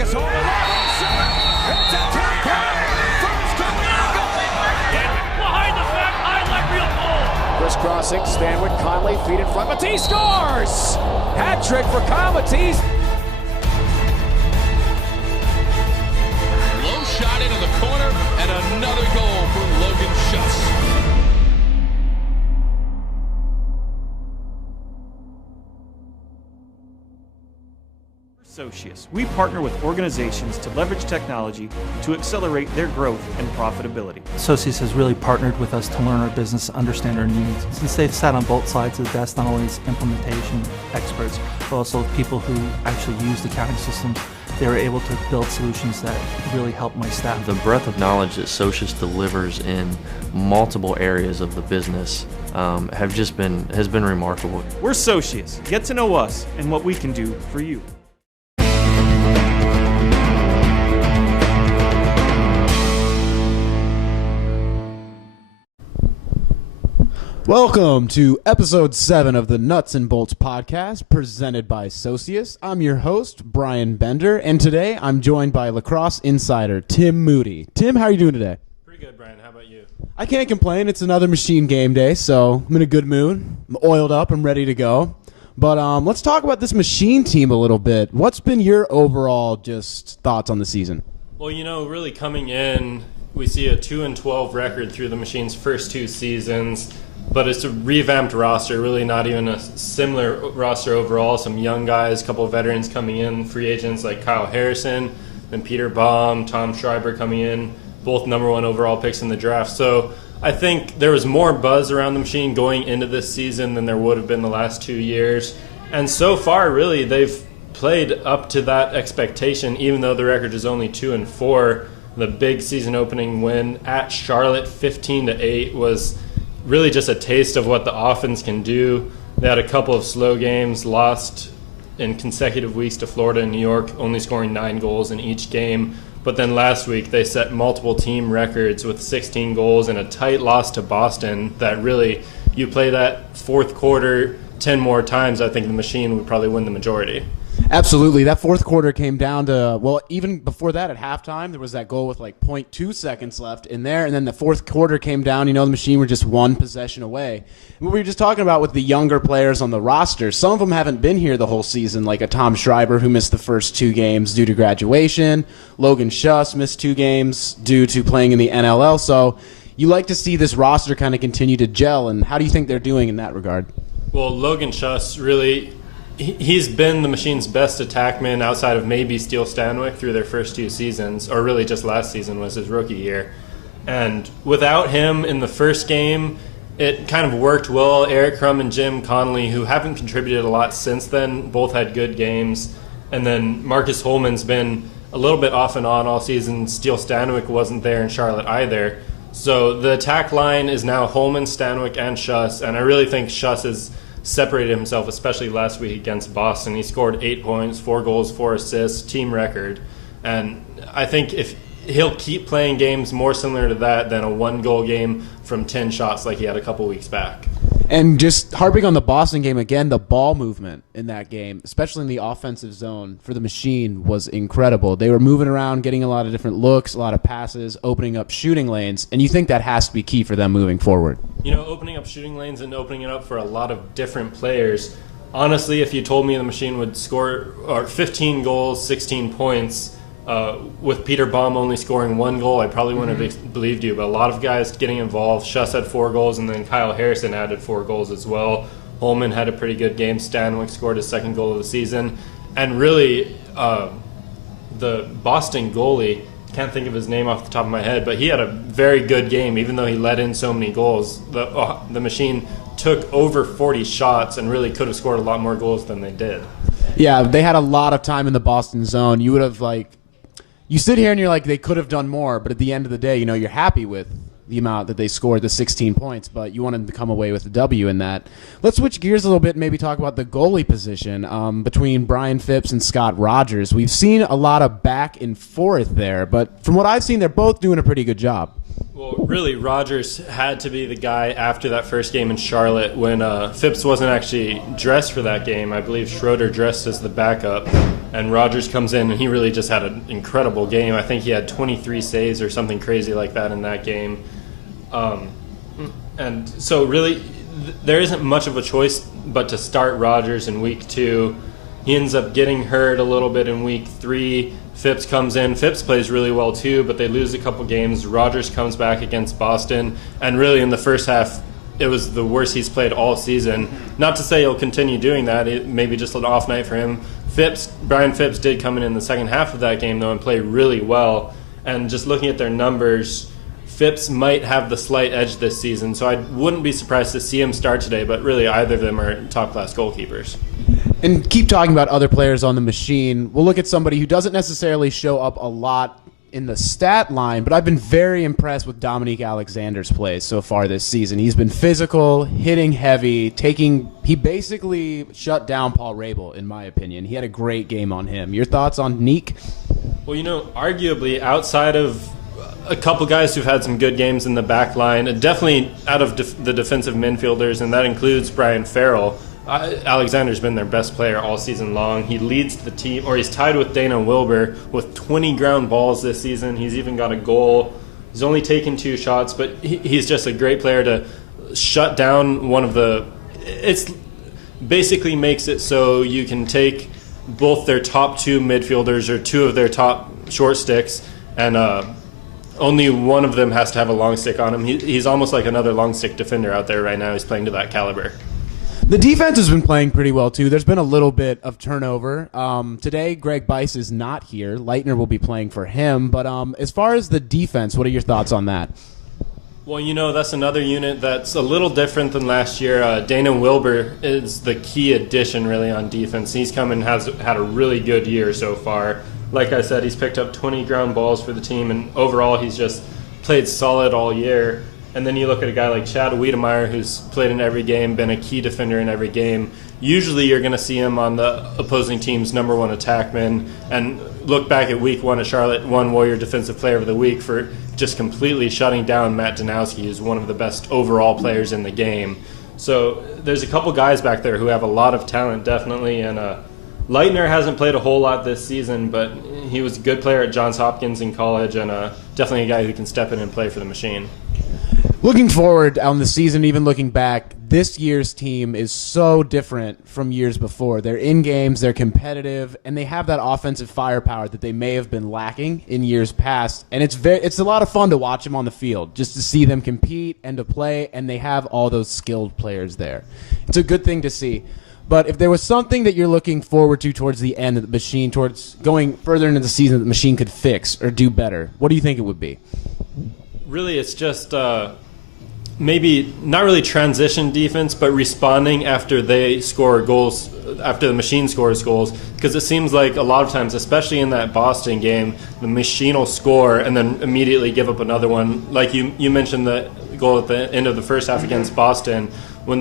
is home to It's a two-point. First behind the back, highlight reel goal. crisscrossing, Stanwyck, Conley, feet in front. Matisse scores! Hat trick for Kyle Matisse. Low shot into the corner, and another goal for Logan Schuss. Socius. We partner with organizations to leverage technology to accelerate their growth and profitability. Socius has really partnered with us to learn our business, understand our needs. Since they've sat on both sides of the desk, not only as implementation experts, but also people who actually use the accounting systems, they were able to build solutions that really help my staff. The breadth of knowledge that Socius delivers in multiple areas of the business has been remarkable. We're Socius. Get to know us and what we can do for you. Welcome to episode 7 of the Nuts and Bolts podcast presented by Socius. I'm your host, Brian Bender, and today I'm joined by Lacrosse insider Tim Moody. Tim, how are you doing today? Pretty good, Brian. How about you? I can't complain. It's another machine game day, so I'm in a good mood. I'm oiled up. I'm ready to go. But let's talk about this machine team a little bit. What's been your overall just thoughts on the season? Well, really coming in, we see a 2-12 record through the machine's first 2 seasons. But it's a revamped roster, really not even a similar roster overall. Some young guys, a couple of veterans coming in, free agents like Kyle Harrison, and Peter Baum, Tom Schreiber coming in, both number 1 overall picks in the draft. So I think there was more buzz around the machine going into this season than there would have been the last 2 years. And so far, really, they've played up to that expectation, even though the record is only 2-4. The big season opening win at Charlotte, 15-8, was really just a taste of what the offense can do. They had a couple of slow games, lost in consecutive weeks to Florida and New York, only scoring 9 goals in each game. But then last week they set multiple team records with 16 goals and a tight loss to Boston that really, you play that fourth quarter 10 more times, I think the machine would probably win the majority. Absolutely. That fourth quarter came down to, well, even before that at halftime, there was that goal with like 0.2 seconds left in there. And then the fourth quarter came down, the machine were just 1 possession away. And what we were just talking about with the younger players on the roster, some of them haven't been here the whole season, like a Tom Schreiber who missed the first 2 games due to graduation. Logan Schuss missed 2 games due to playing in the NLL. So you like to see this roster kind of continue to gel. And how do you think they're doing in that regard? Well, Logan Schuss really, he's been the machine's best attackman outside of maybe Steele Stanwyck through their first 2 seasons, or really just last season was his rookie year. And without him in the first game, it kind of worked well. Eric Crum and Jim Conley, who haven't contributed a lot since then, both had good games. And then Marcus Holman's been a little bit off and on all season. Steele Stanwyck wasn't there in Charlotte either. So the attack line is now Holman, Stanwyck, and Schuss, and I really think Schuss has separated himself, especially last week against Boston. He scored 8 points, 4 goals, 4 assists, team record. And I think if he'll keep playing games more similar to that than a 1-goal game from 10 shots like he had a couple weeks back. And just harping on the Boston game again, the ball movement in that game, especially in the offensive zone for the machine, was incredible. They were moving around, getting a lot of different looks, a lot of passes, opening up shooting lanes, and you think that has to be key for them moving forward. Opening up shooting lanes and opening it up for a lot of different players. Honestly, if you told me the machine would score 15 goals, 16 points, with Peter Baum only scoring 1 goal, I probably wouldn't have believed you. But a lot of guys getting involved. Schuss had 4 goals, and then Kyle Harrison added 4 goals as well. Holman had a pretty good game. Stanwyck scored his 2nd goal of the season. And really, the Boston goalie, can't think of his name off the top of my head, but he had a very good game, even though he let in so many goals. The machine took over 40 shots and really could have scored a lot more goals than they did. Yeah, they had a lot of time in the Boston zone. You would have, you sit here and you're like, they could have done more, but at the end of the day, you're happy with the amount that they scored, the 16 points, but you wanted to come away with a W in that. Let's switch gears a little bit and maybe talk about the goalie position between Brian Phipps and Scott Rogers. We've seen a lot of back and forth there, but from what I've seen, they're both doing a pretty good job. Well, really, Rogers had to be the guy after that first game in Charlotte when Phipps wasn't actually dressed for that game. I believe Schroeder dressed as the backup, and Rogers comes in, and he really just had an incredible game. I think he had 23 saves or something crazy like that in that game. And so really, there isn't much of a choice but to start Rogers in week 2. He ends up getting hurt a little bit in week 3. Phipps comes in. Phipps plays really well too, but they lose a couple games. Rogers comes back against Boston, and really in the first half, it was the worst he's played all season. Not to say he'll continue doing that. It maybe just an off night for him. Brian Phipps did come in the second half of that game though and play really well. And just looking at their numbers, Phipps might have the slight edge this season, so I wouldn't be surprised to see him start today, but really either of them are top-class goalkeepers. And keep talking about other players on the machine. We'll look at somebody who doesn't necessarily show up a lot in the stat line, but I've been very impressed with Dominique Alexander's play so far this season. He's been physical, hitting heavy, he basically shut down Paul Rabel, in my opinion. He had a great game on him. Your thoughts on Neek? Well, arguably outside of a couple guys who've had some good games in the back line, definitely out of the defensive midfielders, and that includes Brian Farrell. Alexander's been their best player all season long. He leads the team, or he's tied with Dana Wilbur with 20 ground balls this season. He's even got a goal. He's only taken 2 shots, but he's just a great player to shut down one of the... It's basically makes it so you can take both their top 2 midfielders or 2 of their top short sticks, and only one of them has to have a long stick on him. He's almost like another long stick defender out there right now. He's playing to that caliber. The defense has been playing pretty well, too. There's been a little bit of turnover. Today, Greg Bice is not here. Leitner will be playing for him. But as far as the defense, what are your thoughts on that? Well, that's another unit that's a little different than last year. Dana Wilbur is the key addition, really, on defense. He's come and has had a really good year so far. Like I said, he's picked up 20 ground balls for the team, and overall he's just played solid all year. And then you look at a guy like Chad Wiedemeyer, who's played in every game, been a key defender in every game. Usually you're going to see him on the opposing team's number 1 attackman. And look back at week 1 at Charlotte, won Warrior Defensive Player of the Week for just completely shutting down Matt Danowski, who's one of the best overall players in the game. So there's a couple guys back there who have a lot of talent, definitely. And Leitner hasn't played a whole lot this season, but he was a good player at Johns Hopkins in college, and definitely a guy who can step in and play for the machine. Looking forward on the season, even looking back, this year's team is so different from years before. They're in games, they're competitive, and they have that offensive firepower that they may have been lacking in years past. And it's a lot of fun to watch them on the field, just to see them compete and to play, and they have all those skilled players there. It's a good thing to see. But if there was something that you're looking forward to towards the end of the machine, towards going further into the season that the machine could fix or do better, what do you think it would be? Really, it's just maybe not really transition defense, but responding after they score goals, after the machine scores goals, because it seems like a lot of times, especially in that Boston game, the machine will score and then immediately give up another one. Like you mentioned the goal at the end of the first half against Boston, when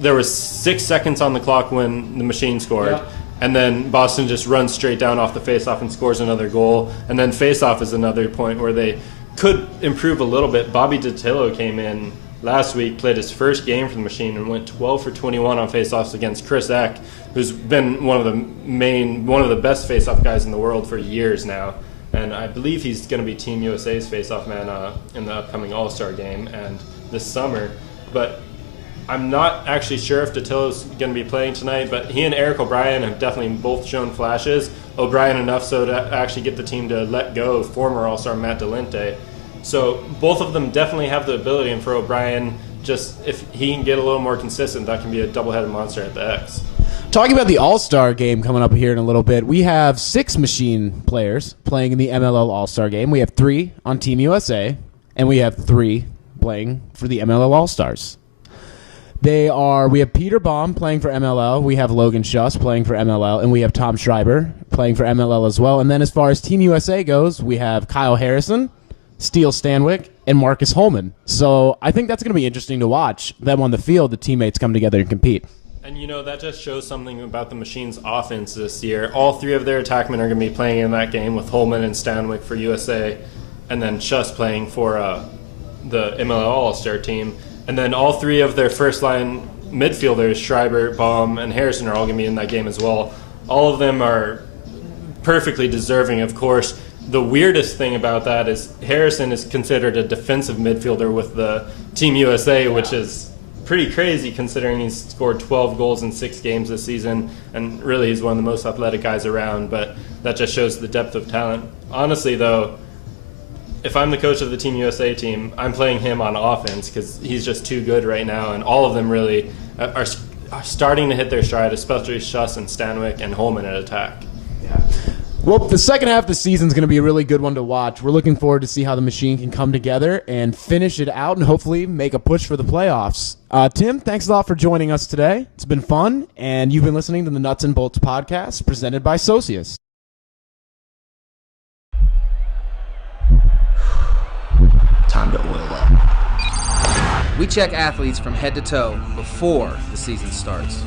there was 6 seconds on the clock when the machine scored. Yeah. And then Boston just runs straight down off the faceoff and scores another goal. And then faceoff is another point where they could improve a little bit. Bobby Datillo came in last week, played his first game for the machine, and went 12 for 21 on faceoffs against Chris Eck, who's been one of the best faceoff guys in the world for years now. And I believe he's going to be Team USA's faceoff man in the upcoming All-Star game and this summer. But I'm not actually sure if Datillo's going to be playing tonight, but he and Eric O'Brien have definitely both shown flashes. O'Brien enough so to actually get the team to let go of former All-Star Matt Delente. So both of them definitely have the ability, and for O'Brien, just if he can get a little more consistent, that can be a double-headed monster at the X. Talking about the All-Star game coming up here in a little bit, we have 6 machine players playing in the MLL All-Star game. We have 3 on Team USA, and we have 3 playing for the MLL All-Stars. We have Peter Baum playing for MLL, we have Logan Schuss playing for MLL, and we have Tom Schreiber playing for MLL as well. And then as far as Team USA goes, we have Kyle Harrison, Steele Stanwyck, and Marcus Holman. So I think that's going to be interesting to watch them on the field, the teammates come together and compete. And, that just shows something about the Machine's offense this year. All 3 of their attackmen are going to be playing in that game, with Holman and Stanwyck for USA, and then Schuss playing for the MLL All-Star team. And then all three of their first-line midfielders, Schreiber, Baum, and Harrison, are all going to be in that game as well. All of them are perfectly deserving, of course. The weirdest thing about that is Harrison is considered a defensive midfielder with the Team USA, which is pretty crazy considering he's scored 12 goals in 6 games this season, and really he's one of the most athletic guys around, but that just shows the depth of talent. Honestly, though, if I'm the coach of the Team USA team, I'm playing him on offense because he's just too good right now, and all of them really are starting to hit their stride, especially Schuss and Stanwyck and Holman at attack. Yeah. Well, the second half of the season is going to be a really good one to watch. We're looking forward to see how the Machine can come together and finish it out and hopefully make a push for the playoffs. Tim, thanks a lot for joining us today. It's been fun, and you've been listening to the Nuts and Bolts podcast presented by Socius. Time to oil up. We check athletes from head to toe before the season starts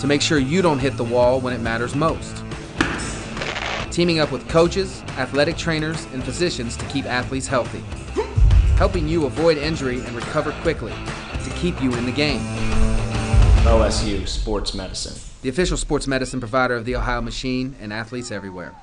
to make sure you don't hit the wall when it matters most. Teaming up with coaches, athletic trainers, and physicians to keep athletes healthy. Helping you avoid injury and recover quickly to keep you in the game. OSU Sports Medicine, the official sports medicine provider of the Ohio Machine and athletes everywhere.